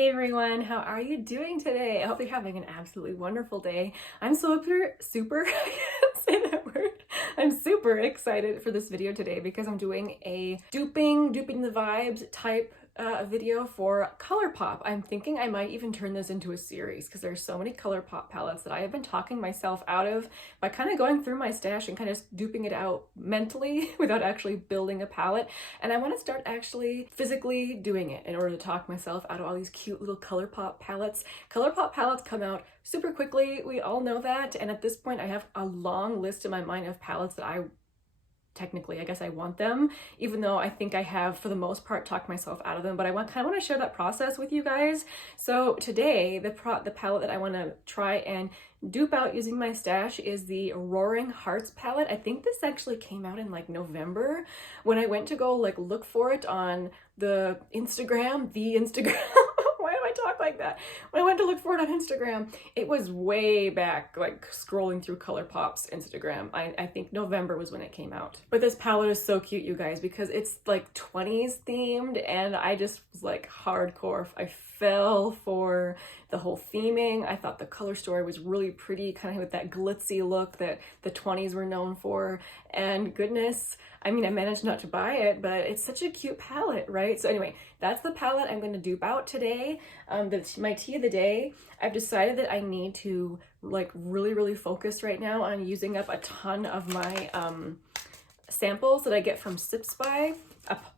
Hey everyone, how are you doing today? I hope you're having an absolutely wonderful day. I'm super, I can't say that word. I'm super excited for this video today because I'm doing a duping the vibes type video for Colourpop. I'm thinking I might even turn this into a series because there's so many Colourpop palettes that I have been talking myself out of by kind of going through my stash and kind of duping it out mentally without actually building a palette. And I want to start actually physically doing it in order to talk myself out of all these cute little Colourpop palettes. Colourpop palettes come out super quickly, we all know that, and at this point I have a long list in my mind of palettes that I guess I want them, even though I think I have for the most part talked myself out of them, but I kind of want to share that process with you guys. So today the palette that I want to try and dupe out using my stash is the Roaring Hearts palette. I think this actually came out in like November when I went to go like look for it on the Instagram. Why do I talk like that? When I went to look for it on Instagram, it was way back, like scrolling through Colourpop's Instagram. I think November was when it came out. But this palette is so cute, you guys, because it's like 20s themed, and I just was like hardcore. I fell for the whole theming. I thought the color story was really pretty, kind of with that glitzy look that the 20s were known for. And goodness, I mean, I managed not to buy it, but it's such a cute palette, right? So anyway, that's the palette I'm going to dupe out today. My tea of the day, I've decided that I need to like really focus right now on using up a ton of my samples that I get from Sips By.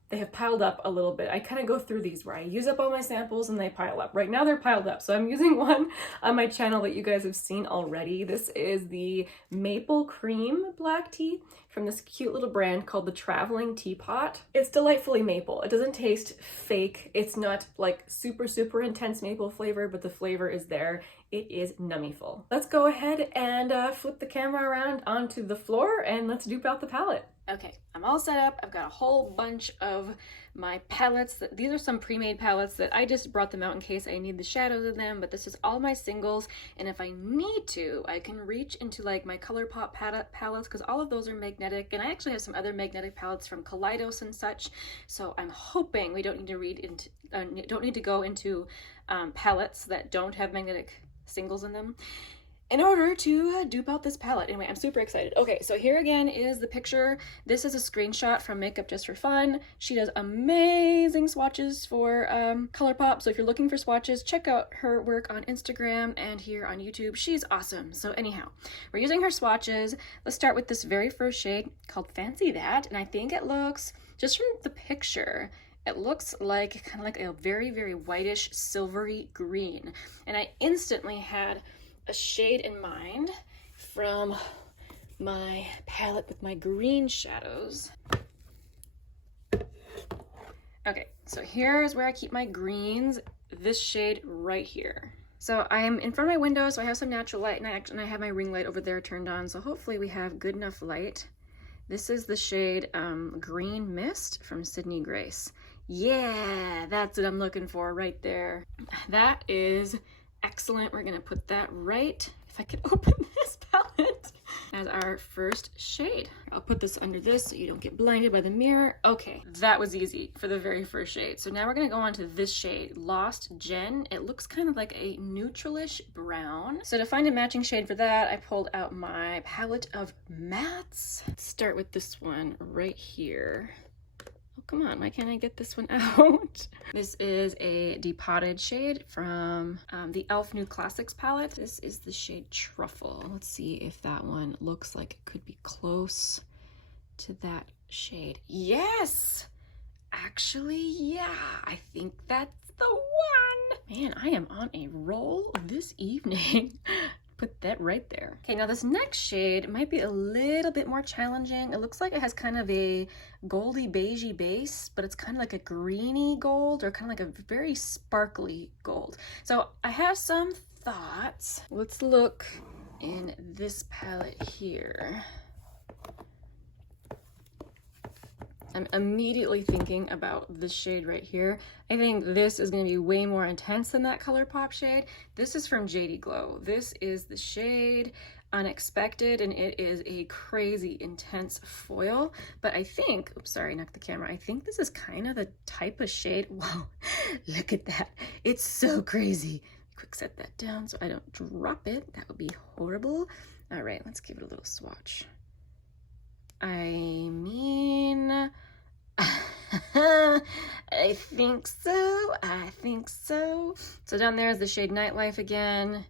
They have piled up a little bit. I kind of go through these where I use up all my samples and they pile up. Right now they're piled up. So I'm using one on my channel that you guys have seen already. This is the Maple Cream Black Tea from this cute little brand called the Traveling Teapot. It's delightfully maple. It doesn't taste fake. It's not like super intense maple flavor, but the flavor is there. It is nummyful. Let's go ahead and flip the camera around onto the floor and let's dupe out the palette. Okay, I'm all set up. I've got a whole bunch of my palettes. These are some pre-made palettes that I just brought them out in case I need the shadows in them, but this is all my singles, and if I need to, I can reach into like my Colourpop palettes because all of those are magnetic, and I actually have some other magnetic palettes from Kaleidos and such, so I'm hoping we don't need to go into palettes that don't have magnetic singles in them in order to dupe out this palette. Anyway, I'm super excited. Okay, so here again is the picture. This is a screenshot from Makeup Just for Fun. She does amazing swatches for Colourpop, so if you're looking for swatches, check out her work on Instagram and here on YouTube. She's awesome. So anyhow, we're using her swatches. Let's start with this very first shade called Fancy That, and I think it looks, just from the picture, it looks like kind of like a very whitish silvery green, and I instantly had a shade in mind from my palette with my green shadows. Okay, so here's where I keep my greens, this shade right here. So I am in front of my window, so I have some natural light, and I have my ring light over there turned on, so hopefully we have good enough light. This is the shade Green Mist from Sydney Grace. Yeah, that's what I'm looking for right there. That is excellent. We're gonna put that right, if I can open this palette, as our first shade. I'll put this under this so you don't get blinded by the mirror. Okay, that was easy for the very first shade. So now we're gonna go on to this shade, Lost Gen. It looks kind of like a neutralish brown. So to find a matching shade for that, I pulled out my palette of mattes. Let's start with this one right here. Oh, come on, why can't I get this one out? This is a depotted shade from the e.l.f. New Classics palette. This is the shade Truffle. Let's see if that one looks like it could be close to that shade. Yes! Actually, yeah, I think that's the one. Man, I am on a roll this evening. Put that right there. Okay, now this next shade might be a little bit more challenging. It looks like it has kind of a goldy beigey base, but it's kind of like a greeny gold, or kind of like a very sparkly gold. So I have some thoughts. Let's look in this palette here. I'm immediately thinking about this shade right here. I think this is going to be way more intense than that Colourpop shade. This is from JD Glow. This is the shade Unexpected, and it is a crazy intense foil. But I think, oops, sorry, knocked the camera. I think this is kind of the type of shade. Whoa, look at that. It's so crazy. Quick set that down so I don't drop it. That would be horrible. All right, let's give it a little swatch. I mean, I think so. I think so. So down there is the shade Nightlife again.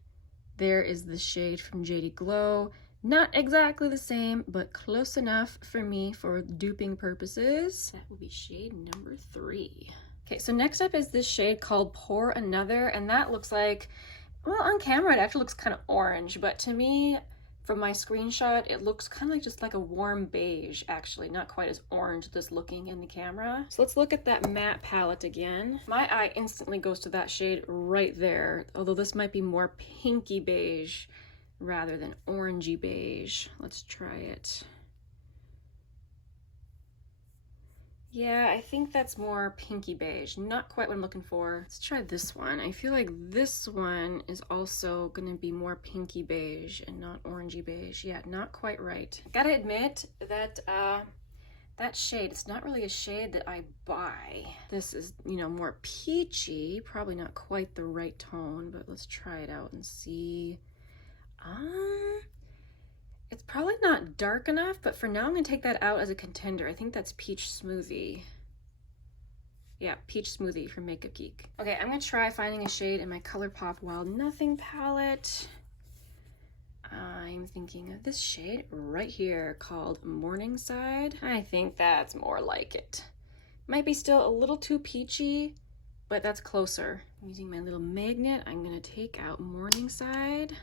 There is the shade from JD Glow. Not exactly the same, but close enough for me for duping purposes. That will be shade number 3. Okay, so next up is this shade called Pour Another, and that looks like, well, on camera it actually looks kind of orange, but to me, from my screenshot, it looks kind of like just like a warm beige, actually, not quite as orange as looking in the camera. So let's look at that matte palette again. My eye instantly goes to that shade right there, although this might be more pinky beige rather than orangey beige. Let's try it. Yeah, I think that's more pinky beige. Not quite what I'm looking for. Let's try this one. I feel like this one is also gonna be more pinky beige and not orangey beige. Yeah, not quite right. Gotta admit that that shade, it's not really a shade that I buy. This is, you know, more peachy, probably not quite the right tone, but let's try it out and see. It's probably not dark enough, but for now I'm gonna take that out as a contender. I think that's Peach Smoothie. Yeah, Peach Smoothie from Makeup Geek. Okay, I'm gonna try finding a shade in my Colourpop Wild Nothing palette. I'm thinking of this shade right here called Morningside. I think that's more like it. Might be still a little too peachy, but that's closer. Using my little magnet, I'm gonna take out Morningside.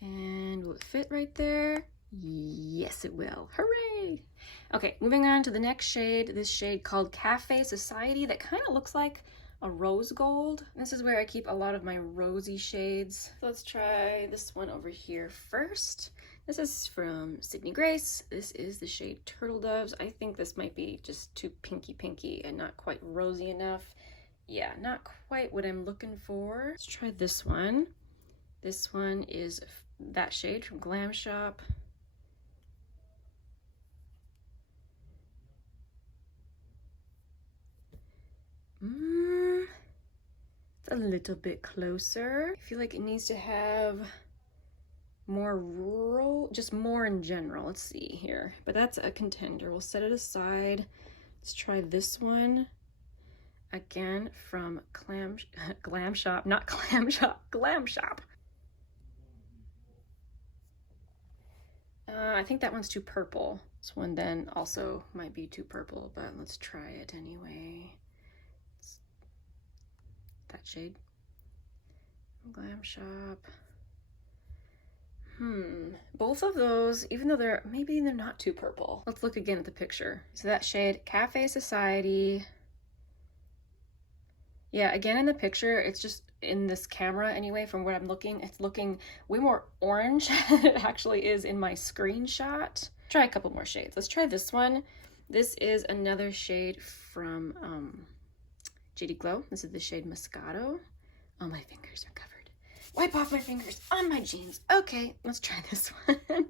And will it fit right there? Yes, it will. Hooray! Okay, moving on to the next shade, this shade called Cafe Society that kind of looks like a rose gold. This is where I keep a lot of my rosy shades. So let's try this one over here first. This is from Sydney Grace. This is the shade Turtle Doves. I think this might be just too pinky and not quite rosy enough. Yeah, not quite what I'm looking for. Let's try this one. This one is that shade from Glam Shop. It's a little bit closer. I feel like it needs to have more rural, just more in general. Let's see here. But that's a contender. We'll set it aside. Let's try this one. Again, from Glam Shop, not Clam Shop, Glam Shop. I think that one's too purple. This one then also might be too purple, but let's try it anyway. That shade. Glam Shop. Both of those, even though maybe they're not too purple. Let's look again at the picture. So that shade, Cafe Society. Yeah, again in the picture, it's just in this camera anyway, from what I'm looking, it's looking way more orange than it actually is in my screenshot. Try a couple more shades. Let's try this one. This is another shade from JD Glow. This is the shade Moscato. Oh, my fingers are covered. Wipe off my fingers on my jeans. Okay, let's try this one.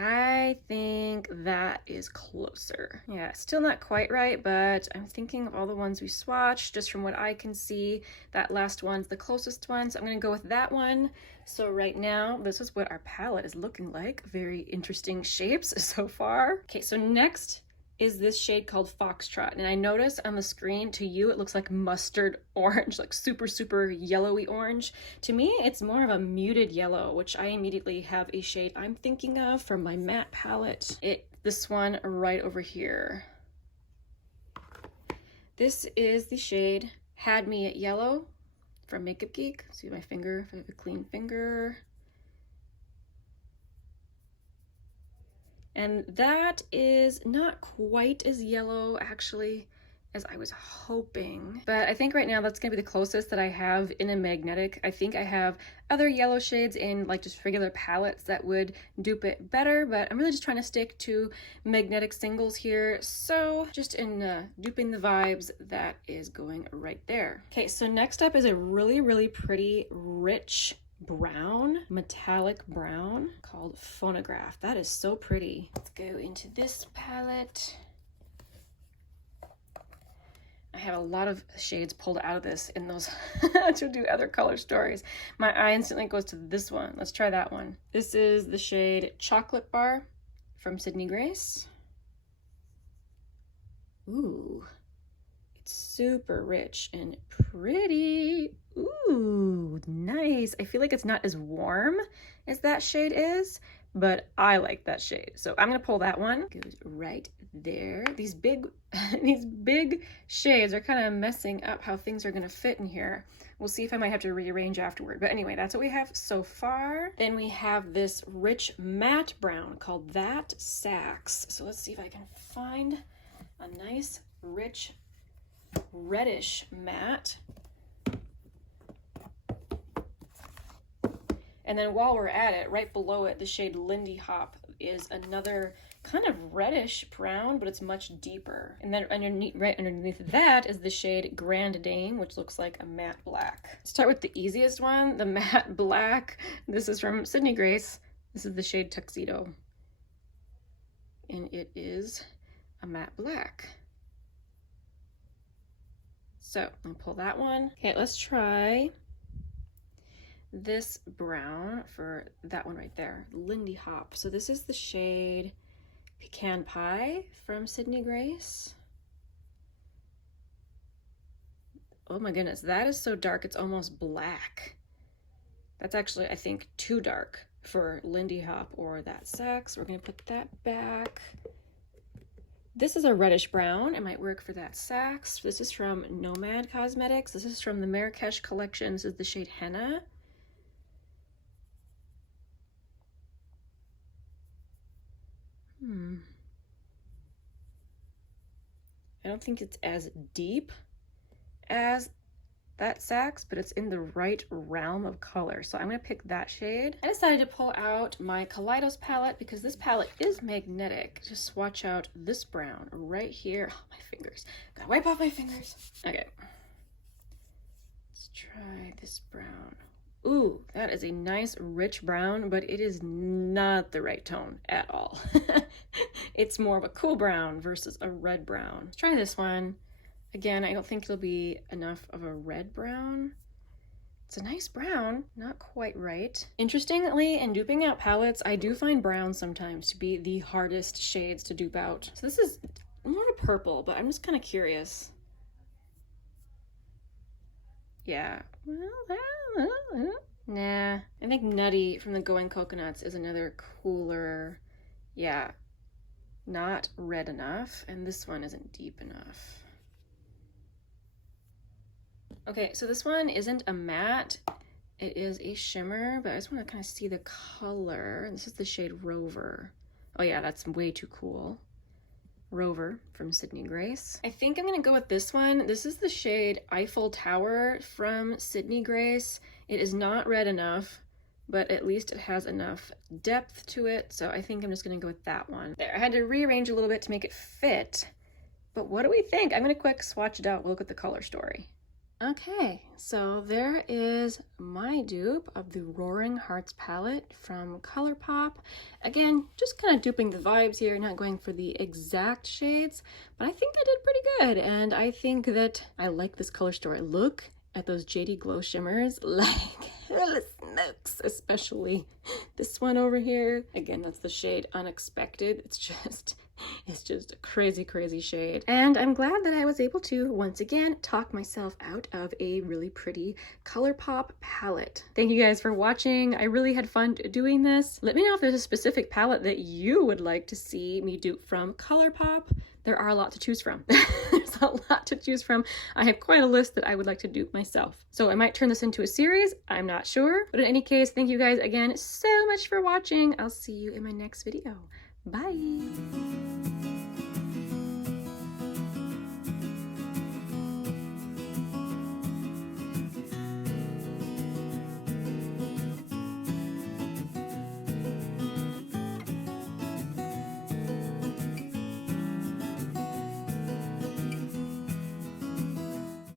I think that is closer. Yeah, still not quite right, but I'm thinking of all the ones we swatched, just from what I can see, that last one's the closest one, so I'm gonna go with that one. So right now, this is what our palette is looking like. Very interesting shapes so far. Okay, so next is this shade called Foxtrot, and I notice on the screen, to you, it looks like mustard orange, like super yellowy orange. To me, it's more of a muted yellow, which I immediately have a shade I'm thinking of from my matte palette. This one right over here. This is the shade Had Me at Yellow from Makeup Geek. See my finger, if I have a clean finger. And that is not quite as yellow, actually. as I was hoping. But I think right now that's gonna be the closest that I have in a magnetic. I think I have other yellow shades in like just regular palettes that would dupe it better, but I'm really just trying to stick to magnetic singles here. So just in duping the vibes, that is going right there. Okay, so next up is a really, really pretty, rich brown, metallic brown called Phonograph. That is so pretty. Let's go into this palette. I have a lot of shades pulled out of this in those to do other color stories. My eye instantly goes to this one. Let's try that one. This is the shade Chocolate Bar from Sydney Grace. Ooh, it's super rich and pretty. Ooh, nice. I feel like it's not as warm as that shade is, but I like that shade. So I'm gonna pull that one. Goes right there. These big shades are kind of messing up how things are gonna fit in here. We'll see if I might have to rearrange afterward. But anyway, that's what we have so far. Then we have this rich matte brown called That Sax. So let's see if I can find a nice, rich, reddish matte. And then while we're at it, right below it, the shade Lindy Hop is another kind of reddish brown, but it's much deeper. And then right underneath that is the shade Grand Dame, which looks like a matte black. Start with the easiest one, the matte black. This is from Sydney Grace. This is the shade Tuxedo. And it is a matte black. So I'll pull that one. Okay, let's try this brown for that one right there, Lindy Hop. So this is the shade Pecan Pie from Sydney Grace. Oh my goodness, that is so dark, it's almost black. That's actually, I think, too dark for Lindy Hop or That Sax. We're gonna put that back. This is a reddish brown. It might work for That Sax. This is from Nomad Cosmetics. This is from the Marrakesh collection. This is the shade Henna. I don't think it's as deep as That Sax, but it's in the right realm of color. So I'm gonna pick that shade. I decided to pull out my Kaleidos palette because this palette is magnetic. Just swatch out this brown right here. Oh, my fingers. Gotta wipe off my fingers. Okay. Let's try this brown. Ooh, that is a nice rich brown, but it is not the right tone at all. It's more of a cool brown versus a red brown. Let's try this one. Again, I don't think it'll be enough of a red brown. It's a nice brown, not quite right. Interestingly, in duping out palettes, I do find browns sometimes to be the hardest shades to dupe out. So this is more of a purple, but I'm just kind of curious. Yeah. Nah. I think Nutty from the Going Coconuts is another cooler, yeah, not red enough, and this one isn't deep enough. Okay, so this one isn't a matte, it is a shimmer, but I just want to kind of see the color. This is the shade Rover. Oh yeah, that's way too cool. Rover from Sydney Grace. I think I'm gonna go with this one. This is the shade Eiffel Tower from Sydney Grace. It is not red enough, but at least it has enough depth to it, so I think I'm just gonna go with that one. There, I had to rearrange a little bit to make it fit, but what do we think? I'm gonna quick swatch it out. We'll look at the color story. Okay, so there is my dupe of the Roaring Hearts palette from Colourpop. Again, just kind of duping the vibes here, not going for the exact shades, but I think I did pretty good, and I think that I like this color story. Look at those JD Glow shimmers, like, holy smokes, especially this one over here. Again, that's the shade Unexpected. It's just a crazy, crazy shade. And I'm glad that I was able to, once again, talk myself out of a really pretty Colourpop palette. Thank you guys for watching. I really had fun doing this. Let me know if there's a specific palette that you would like to see me dupe from Colourpop. There are a lot to choose from. There's a lot to choose from. I have quite a list that I would like to dupe myself. So I might turn this into a series. I'm not sure. But in any case, thank you guys again so much for watching. I'll see you in my next video. Bye.